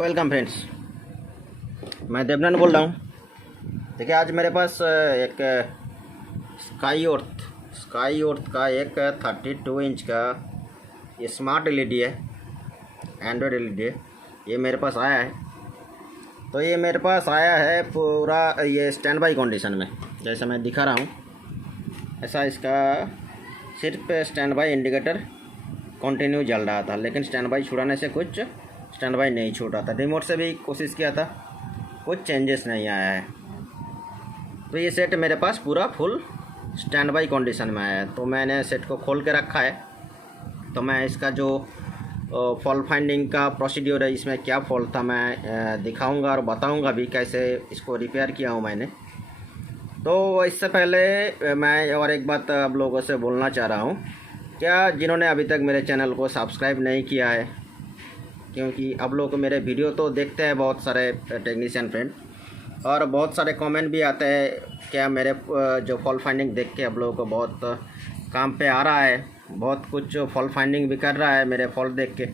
Welcome friends, मैं देवनंद बोल रहा हूँ। देखिए, आज मेरे पास एक स्काई अर्थ का एक 32 इंच का ये स्मार्ट एलईडी है, एंड्रॉयड एलईडी है। ये मेरे पास आया है। तो ये मेरे पास आया है पूरा ये स्टैंड बाई कंडीशन में, जैसे मैं दिखा रहा हूँ ऐसा। इसका सिर्फ स्टैंड बाई इंडिकेटर कंटिन्यू जल रहा था, लेकिन स्टैंड बाई छुड़ाने से कुछ स्टैंड बाई नहीं छूट रहा था। रिमोट से भी कोशिश किया था, कुछ चेंजेस नहीं आया है। तो ये सेट मेरे पास पूरा फुल स्टैंड बाई कंडीशन में आया है। तो मैंने सेट को खोल के रखा है। तो मैं इसका जो फॉल्ट फाइंडिंग का प्रोसीड्योर है, इसमें क्या फॉल्ट था मैं दिखाऊंगा और बताऊंगा भी कैसे इसको रिपेयर किया हूँ मैंने। तो इससे पहले मैं और एक बात आप लोगों से बोलना चाह रहा हूँ, क्या जिन्होंने अभी तक मेरे चैनल को सब्सक्राइब नहीं किया है, क्योंकि आप लोग मेरे वीडियो तो देखते हैं बहुत सारे टेक्नीशियन फ्रेंड, और बहुत सारे कमेंट भी आते हैं क्या मेरे जो फॉल्ट फाइंडिंग देख के आप लोगों को बहुत काम पे आ रहा है, बहुत कुछ फॉल्ट फाइंडिंग भी कर रहा है मेरे फॉल्ट देख के।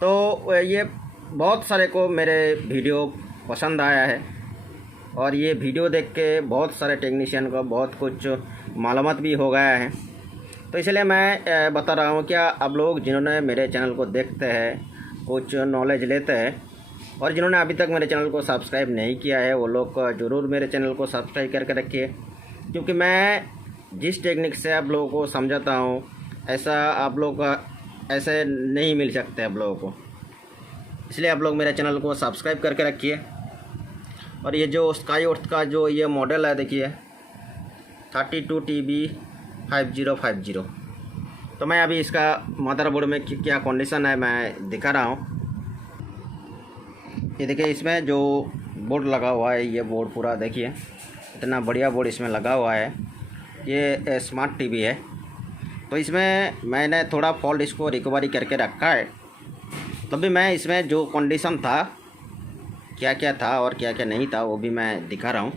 तो ये बहुत सारे को मेरे वीडियो पसंद आया है, और ये वीडियो देख के बहुत सारे टेक्नीशियन को बहुत कुछ मालूमात भी हो गया है। तो इसलिए मैं बता रहा हूँ, क्या आप लोग जिन्होंने मेरे चैनल को देखते हैं, कुछ नॉलेज लेते हैं, और जिन्होंने अभी तक मेरे चैनल को सब्सक्राइब नहीं किया है, वो लोग ज़रूर मेरे चैनल को सब्सक्राइब करके रखिए। क्योंकि मैं जिस टेक्निक से आप लोगों को समझाता हूँ, ऐसा आप लोग ऐसे नहीं मिल सकते आप लोगों को। इसलिए आप लोग मेरे चैनल को सब्सक्राइब करके रखिए। और ये जो स्काई अर्थ का जो ये मॉडल है, देखिए 32TB5050। तो मैं अभी इसका मदरबोर्ड में क्या कंडीशन है मैं दिखा रहा हूँ। ये देखिए, इसमें जो बोर्ड लगा हुआ है, ये बोर्ड पूरा देखिए, इतना बढ़िया बोर्ड इसमें लगा हुआ है। ये स्मार्ट टीवी है। तो इसमें मैंने थोड़ा फॉल्ट इसको रिकवरी करके रखा है। तभी मैं इसमें जो कंडीशन था, क्या क्या था और क्या क्या नहीं था, वो भी मैं दिखा रहा हूँ।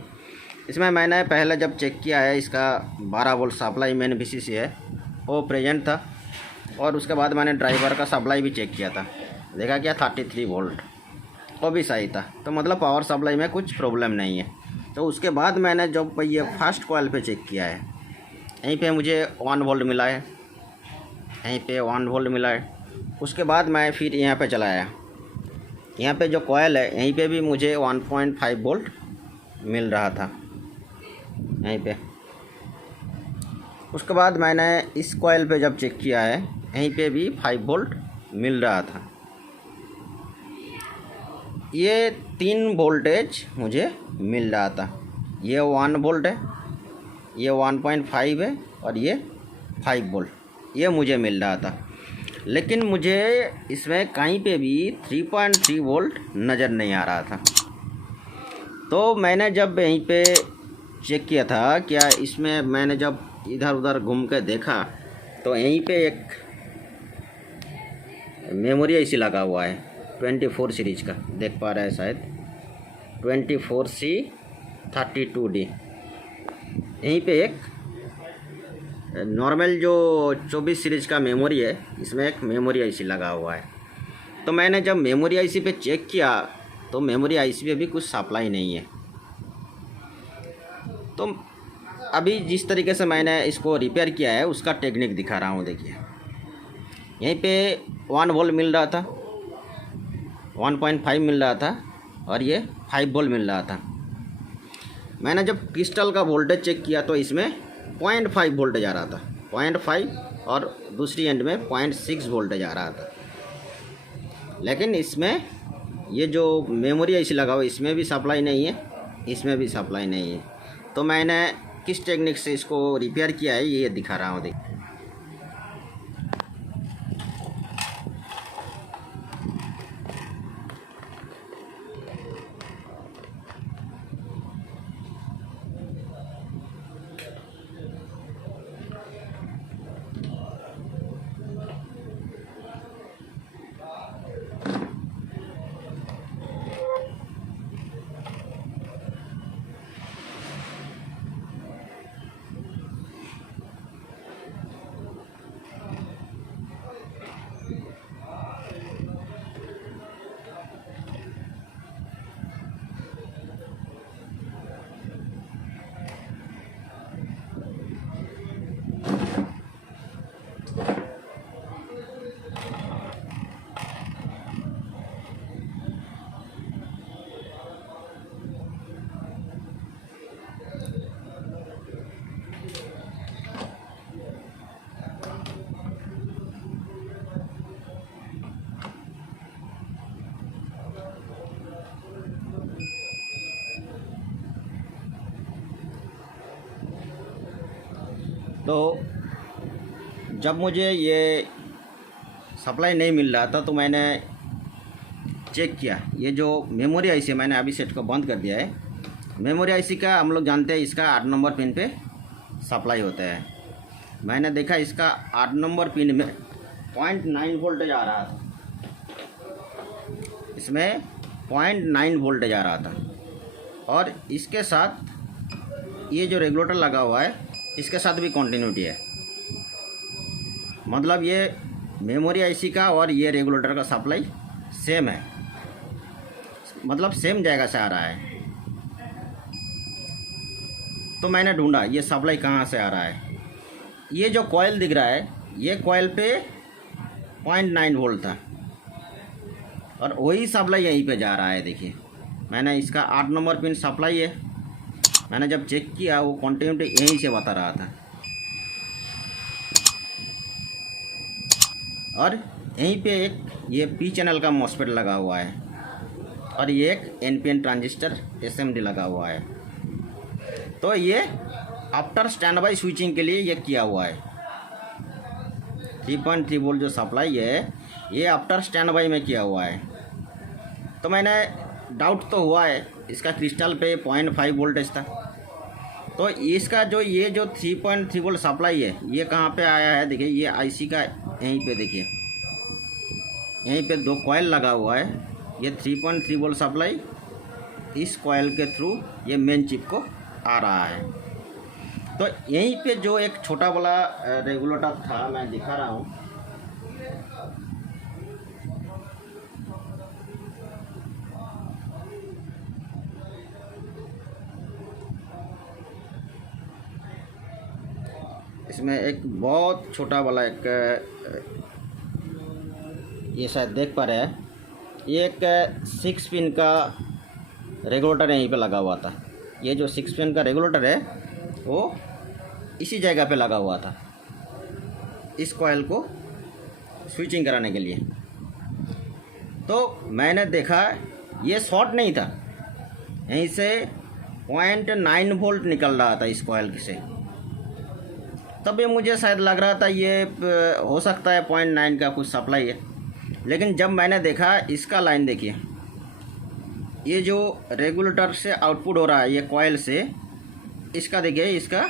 इसमें मैंने पहले जब चेक किया है, इसका 12 वोल्ट सप्लाई मेन VCC है, वो प्रेजेंट था। और उसके बाद मैंने ड्राइवर का सप्लाई भी चेक किया था, देखा क्या 33 वोल्ट, वो भी सही था। तो मतलब पावर सप्लाई में कुछ प्रॉब्लम नहीं है। तो उसके बाद मैंने जब ये फर्स्ट कॉइल पे चेक किया है, यहीं पे मुझे 1 वोल्ट मिला है, यहीं पे 1 वोल्ट मिला है। उसके बाद मैं फिर यहाँ पे चलाया, यहाँ पे जो कॉइल है यहीं पे भी मुझे 1.5 वोल्ट मिल रहा था यहीं पे। उसके बाद मैंने इस कॉइल पे जब चेक किया है, यहीं पे भी 5 वोल्ट मिल रहा था। ये 3 वोल्टेज मुझे मिल रहा था। ये 1 वोल्ट है, ये 1.5 है, और ये 5 वोल्ट ये मुझे मिल रहा था। लेकिन मुझे इसमें कहीं पे भी 3.3 वोल्ट नज़र नहीं आ रहा था। तो मैंने जब यहीं पे चेक किया था, क्या इसमें मैंने जब इधर उधर घूम के देखा, तो यहीं पे एक मेमोरी IC लगा हुआ है 24 सीरीज़ का, देख पा रहे हैं शायद, 24C32D। यहीं पे एक नॉर्मल जो 24 सीरीज़ का मेमोरी है, इसमें एक मेमोरी IC लगा हुआ है। तो मैंने जब मेमोरी IC पे चेक किया, तो मेमोरी IC पे भी कुछ सप्लाई नहीं है। तो अभी जिस तरीके से मैंने इसको रिपेयर किया है, उसका टेक्निक दिखा रहा हूँ। देखिए, यहीं पे 1 वोल्ट मिल रहा था, 1.5 मिल रहा था, और ये 5 वोल्ट मिल रहा था। मैंने जब क्रिस्टल का वोल्टेज चेक किया, तो इसमें 0.5 वोल्टेज आ रहा था, 0.5, और दूसरी एंड में 0.6 वोल्टेज आ रहा था। लेकिन इसमें ये जो मेमोरी IC लगा हुआ, इसमें भी सप्लाई नहीं है, इसमें भी सप्लाई नहीं है। तो मैंने किस टेक्निक से इसको रिपेयर किया है, ये दिखा रहा हूँ। देखिए, तो जब मुझे ये सप्लाई नहीं मिल रहा था तो मैंने चेक किया। ये जो मेमोरी आईसी, मैंने अभी सेट को बंद कर दिया है। मेमोरी आईसी का हम लोग जानते हैं इसका 8 नंबर पिन पे सप्लाई होता है। मैंने देखा इसका 8 नंबर पिन में 0.9 वोल्टेज आ रहा था, इसमें 0.9 वोल्टेज आ रहा था। और इसके साथ ये जो रेगुलेटर लगा हुआ है इसके साथ भी कंटिन्यूटी है। मतलब ये मेमोरी आईसी का और ये रेगुलेटर का सप्लाई सेम है, मतलब सेम जगह से आ रहा है। तो मैंने ढूंढा ये सप्लाई कहाँ से आ रहा है। ये जो कॉइल दिख रहा है ये कॉइल पे 0.9 वोल्ट था और वही सप्लाई यहीं पे जा रहा है। देखिए मैंने इसका 8 नंबर पिन सप्लाई है, मैंने जब चेक किया वो कंटिन्यूटी यहीं से बता रहा था। और यहीं पे एक ये पी चैनल का मॉसफेट लगा हुआ है और ये एक एनपीएन ट्रांजिस्टर एसएमडी लगा हुआ है। तो ये आफ्टर स्टैंड बाई स्विचिंग के लिए ये किया हुआ है। 3.3 वोल्ट जो सप्लाई है ये आफ्टर स्टैंड बाई में किया हुआ है। तो मैंने डाउट तो हुआ है, इसका क्रिस्टल पे 0.5 वोल्टेज था। तो इसका जो ये जो 3.3 वोल्ट सप्लाई है ये कहाँ पे आया है। देखिए ये आईसी का यहीं पे, देखिए यहीं पे 2 कॉइल लगा हुआ है। ये 3.3 वोल्ट सप्लाई इस कॉइल के थ्रू ये मेन चिप को आ रहा है। तो यहीं पे जो एक छोटा वाला रेगुलेटर था मैं दिखा रहा हूँ, इसमें एक बहुत छोटा वाला एक ये शायद देख पा रहे हैं, ये एक 6 पिन का रेगुलेटर यहीं पे लगा हुआ था। ये जो 6 पिन का रेगुलेटर है वो इसी जगह पे लगा हुआ था इस कॉइल को स्विचिंग कराने के लिए। तो मैंने देखा ये शॉर्ट नहीं था, यहीं से 0.9 वोल्ट निकल रहा था इस कॉइल से। तब ये मुझे शायद लग रहा था ये हो सकता है 0.9 का कुछ सप्लाई है। लेकिन जब मैंने देखा इसका लाइन देखिए, ये जो रेगुलेटर से आउटपुट हो रहा है ये कॉइल से, इसका देखिए इसका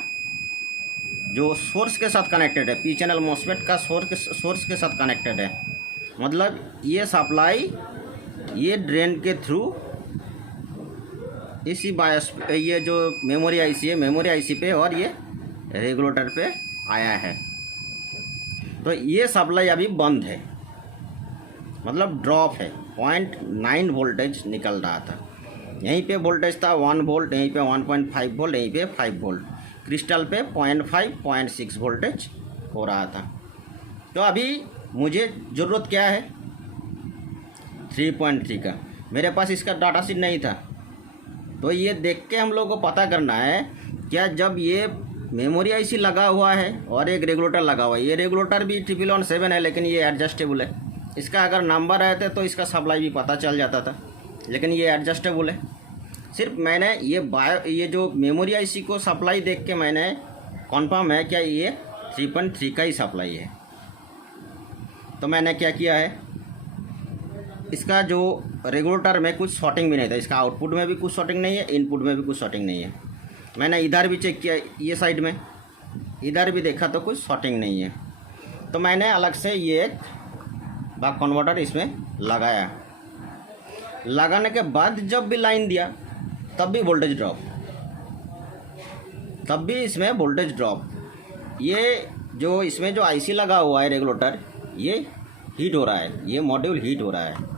जो सोर्स के साथ कनेक्टेड है, पी चैनल मॉसफेट का सोर्स के साथ कनेक्टेड है। मतलब ये सप्लाई ये ड्रेन के थ्रू इसी बायस ये जो मेमोरी आईसी है, मेमोरी आईसी पे और ये रेगुलेटर पे आया है। तो ये सप्लाई अभी बंद है, मतलब ड्रॉप है। 0.9 वोल्टेज निकल रहा था, यहीं पे वोल्टेज था 1 वोल्ट, यहीं पे 1.5 वोल्ट, यहीं पे 5 वोल्ट, क्रिस्टल पे 0.5 0.6 वोल्टेज हो रहा था। तो अभी मुझे ज़रूरत क्या है 3.3 का, मेरे पास इसका डाटा शीट नहीं था। तो ये देख के हम लोग को पता करना है क्या, जब ये मेमोरी आईसी लगा हुआ है और एक रेगुलेटर लगा हुआ है, ये रेगुलेटर भी 1117 है लेकिन ये एडजस्टेबल है। इसका अगर नंबर रहते तो इसका सप्लाई भी पता चल जाता था, लेकिन ये एडजस्टेबल है। सिर्फ मैंने ये जो मेमोरी आईसी को सप्लाई देख के मैंने कन्फर्म है क्या ये 3.3 का ही सप्लाई है। तो मैंने क्या किया है, इसका जो रेगुलेटर में कुछ शॉर्टिंग भी नहीं था, इसका आउटपुट में भी कुछ शॉर्टिंग नहीं है, इनपुट में भी कुछ शॉर्टिंग नहीं है। मैंने इधर भी चेक किया, ये साइड में इधर भी देखा तो कुछ शॉर्टिंग नहीं है। तो मैंने अलग से ये एक बक कन्वर्टर इसमें लगाया। लगाने के बाद जब भी लाइन दिया तब भी वोल्टेज ड्रॉप, तब भी इसमें वोल्टेज ड्रॉप। ये जो इसमें जो आईसी लगा हुआ है रेगुलेटर, ये हीट हो रहा है, ये मॉड्यूल हीट हो रहा है।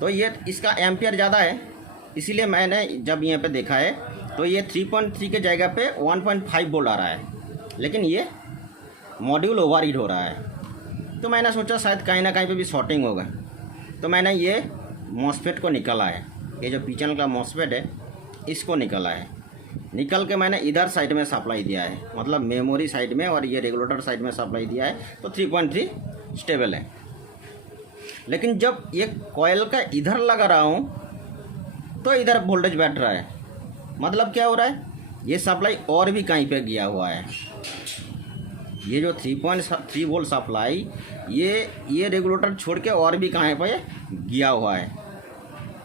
तो ये इसका एम्पियर ज़्यादा है, इसीलिए मैंने जब यहाँ पे देखा है तो ये 3.3 के जगह पे 1.5 वोल्ट आ रहा है, लेकिन ये मॉड्यूल ओवर हीट हो रहा है। तो मैंने सोचा शायद कहीं ना कहीं पे भी शॉर्टिंग होगा। तो मैंने ये मॉसफेट को निकाला है, ये जो पी चैनल का मॉसफेट है इसको निकाला है। निकल के मैंने इधर साइड में सप्लाई दिया है, मतलब मेमोरी साइड में और ये रेगुलेटर साइड में सप्लाई दिया है। तो 3.3 स्टेबल है। लेकिन जब ये कॉइल का इधर लगा रहा हूँ तो इधर वोल्टेज बैठ रहा है। मतलब क्या हो रहा है, ये सप्लाई और भी कहीं पे गया हुआ है। ये जो 3.3 वोल्ट सप्लाई ये रेगुलेटर छोड़ के और भी कहाँ पे गया हुआ है,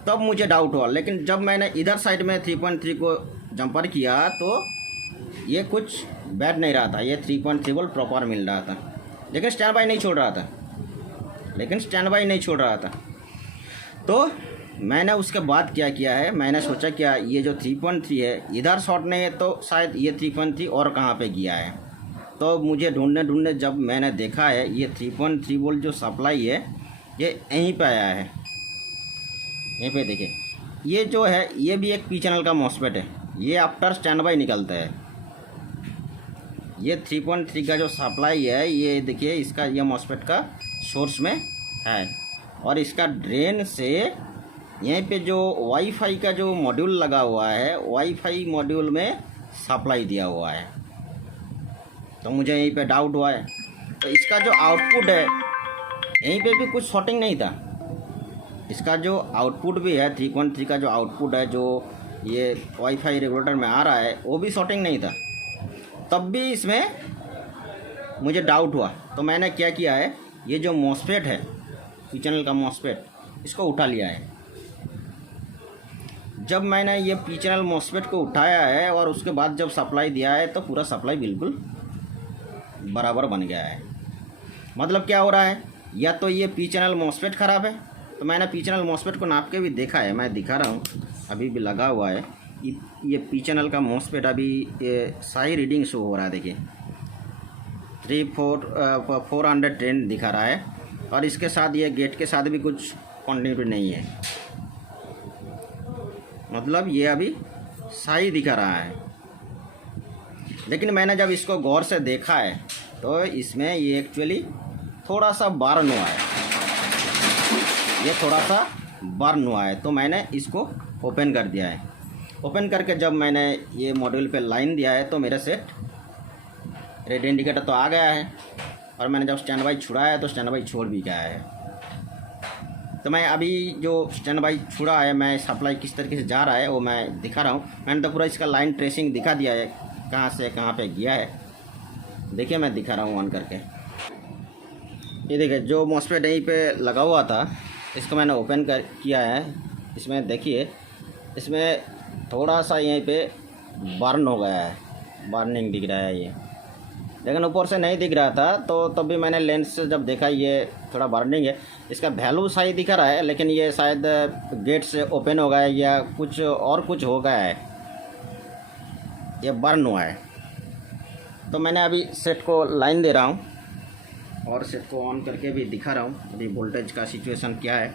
तब मुझे डाउट हुआ। लेकिन जब मैंने इधर साइड में 3.3 को जंपर किया तो ये कुछ बैड नहीं रहा था, ये 3.3 वोल्ट प्रॉपर मिल रहा था, लेकिन स्टैंड बाई नहीं छोड़ रहा था। तो मैंने उसके बाद क्या किया है, मैंने सोचा क्या ये जो 3.3 है इधर शॉर्ट नहीं है तो शायद ये 3.3 और कहाँ पे गया है। तो मुझे ढूंढने जब मैंने देखा है ये 3.3 वोल्ट जो सप्लाई है ये यहीं पे आया है। यहीं पे देखिए, ये जो है ये भी एक पी चैनल का मॉसफेट है, ये आफ्टर स्टैंड बाई निकलता है। ये 3.3 का जो सप्लाई है ये देखिए, इसका ये मॉसफेट का सोर्स में है, और इसका ड्रेन से यहीं पे जो वाईफाई का जो मॉड्यूल लगा हुआ है, वाईफाई मॉड्यूल में सप्लाई दिया हुआ है। तो मुझे यहीं पे डाउट हुआ है। तो इसका जो आउटपुट है यहीं पे भी कुछ शॉर्टिंग नहीं था। इसका जो आउटपुट भी है 3.3 का जो आउटपुट है जो ये वाईफाई रेगुलेटर में आ रहा है वो भी शॉर्टिंग नहीं था, तब भी इसमें मुझे डाउट हुआ। तो मैंने क्या किया है, ये जो मॉसफेट है पी चैनल का मॉसफेट, इसको उठा लिया है। जब मैंने ये पी चैनल मॉसफेट को उठाया है और उसके बाद जब सप्लाई दिया है तो पूरा सप्लाई बिल्कुल बराबर बन गया है। मतलब क्या हो रहा है, या तो ये पी चैनल मॉसफेट ख़राब है। तो मैंने पी चैनल मॉसफेट को नाप के भी देखा है, मैं दिखा रहा हूँ, अभी भी लगा हुआ है। ये पी चैनल का मॉसफेट अभी सही रीडिंग शो हो रहा है, देखिए 410 दिखा रहा है, और इसके साथ ये गेट के साथ भी कुछ कॉन्टिन्यूटी नहीं है, मतलब ये अभी सही दिखा रहा है। लेकिन मैंने जब इसको गौर से देखा है तो इसमें ये एक्चुअली थोड़ा सा बर्न हुआ है, ये थोड़ा सा बर्न हुआ है। तो मैंने इसको ओपन कर दिया है। ओपन करके जब मैंने ये मॉड्यूल पे लाइन दिया है तो मेरा सेट रेड इंडिकेटर तो आ गया है, और मैंने जब स्टैंड बाई छुड़ाया है तो स्टैंड बाई छोड़ भी गया है। तो मैं अभी जो स्टैंड बाई छुड़ा है, मैं सप्लाई किस तरीके से जा रहा है वो मैं दिखा रहा हूँ। मैंने तो पूरा इसका लाइन ट्रेसिंग दिखा दिया है, कहाँ से कहाँ पे गया है। देखिए मैं दिखा रहा हूँ ऑन करके। ये देखिए जो मॉसफेट यहीं पे लगा हुआ था, इसको मैंने ओपन किया है। इसमें देखिए, इसमें थोड़ा सा यहीं पे बर्न हो गया है, बर्निंग दिख रहा है ये, लेकिन ऊपर से नहीं दिख रहा था। तो तब भी मैंने लेंस से जब देखा ये थोड़ा बर्निंग है। इसका वैल्यू सही दिखा रहा है, लेकिन ये शायद गेट से ओपन हो गया है या कुछ और कुछ हो गया है, ये बर्न हुआ है। तो मैंने अभी सेट को लाइन दे रहा हूँ और सेट को ऑन करके भी दिखा रहा हूँ अभी वोल्टेज का सिचुएशन क्या है।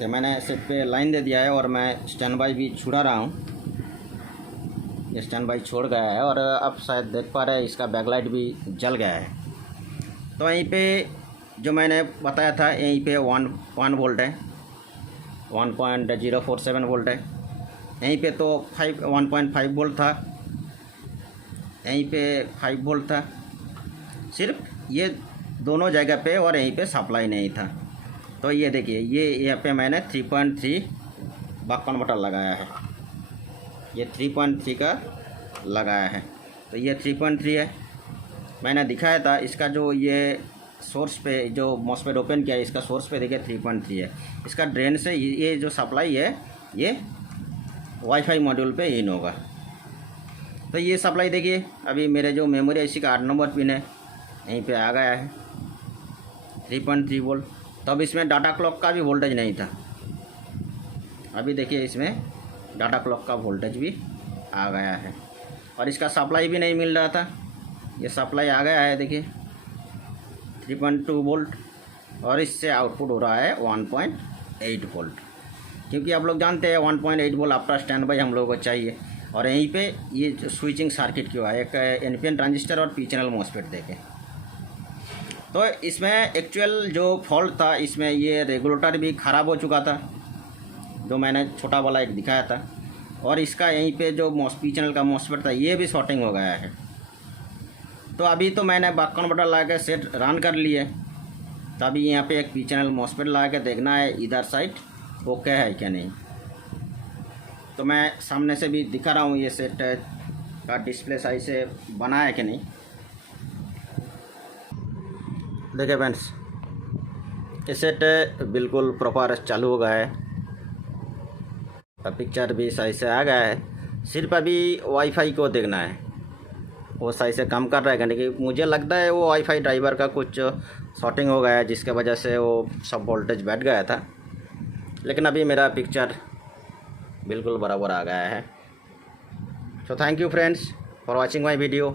तो मैंने सेट पे लाइन दे दिया है और मैं स्टैंड बाई भी छुड़ा रहा हूँ। ये स्टैंड बाई छोड़ गया है और अब शायद देख पा रहे हैं इसका बैकलाइट भी जल गया है। तो यहीं पे जो मैंने बताया था यहीं पे 1 वोल्ट है, 1.047 वोल्ट है। यहीं पे तो 1.5 वोल्ट था, यहीं पे 5 वोल्ट था, सिर्फ ये दोनों जगह पे, और यहीं पे सप्लाई नहीं था। तो ये देखिए, ये यहाँ पे मैंने 3.3 बक कन्वर्टर लगाया है, ये 3.3 का लगाया है। तो ये 3.3 है, मैंने दिखाया था। इसका जो ये सोर्स पे जो मॉसफेट ओपन किया है, इसका सोर्स पे देखिए 3.3 है। इसका ड्रेन से ये जो सप्लाई है ये वाईफाई मॉड्यूल पे इन होगा। तो ये सप्लाई देखिए, अभी मेरे जो मेमोरी IC का 8 नंबर पिन है यहीं पे आ गया है 3.3 वोल्ट। तब इसमें डाटा क्लॉक का भी वोल्टेज नहीं था, अभी देखिए इसमें डाटा क्लॉक का वोल्टेज भी आ गया है, और इसका सप्लाई भी नहीं मिल रहा था, ये सप्लाई आ गया है देखिए 3.2 वोल्ट, और इससे आउटपुट हो रहा है 1.8 वोल्ट। क्योंकि आप लोग जानते हैं 1.8 वोल्ट आफ्टर स्टैंड बाई हम लोगों को चाहिए। और यहीं पे ये स्विचिंग सर्किट क्यों है, एक NPN ट्रांजिस्टर और पी चैनल मॉसफेट देखें। तो इसमें एक्चुअल जो फॉल्ट था, इसमें ये रेगुलेटर भी ख़राब हो चुका था जो मैंने छोटा वाला एक दिखाया था, और इसका यहीं पे जो पी चैनल का मॉसफेट था ये भी शॉर्टिंग हो गया है। तो अभी तो मैंने बक कन्वर्टर ला के सेट रन कर लिए। तो अभी यहाँ पे एक पी चैनल मॉसफेट ला के देखना है इधर साइड ओके है क्या नहीं। तो मैं सामने से भी दिखा रहा हूँ ये सेट का डिस्प्ले सही से बना है कि नहीं। देखिए फ्रेंड्स, ये सेट बिल्कुल प्रॉपर चालू हो गया है, पिक्चर भी सही से आ गया है। सिर्फ अभी वाईफाई को देखना है वो सही से काम कर रहा है क्या नहीं। मुझे लगता है वो वाईफाई ड्राइवर का कुछ शॉर्टिंग हो गया है जिसके वजह से वो सब वोल्टेज बैठ गया था। लेकिन अभी मेरा पिक्चर बिल्कुल बराबर आ गया है। So thank you friends for watching my video.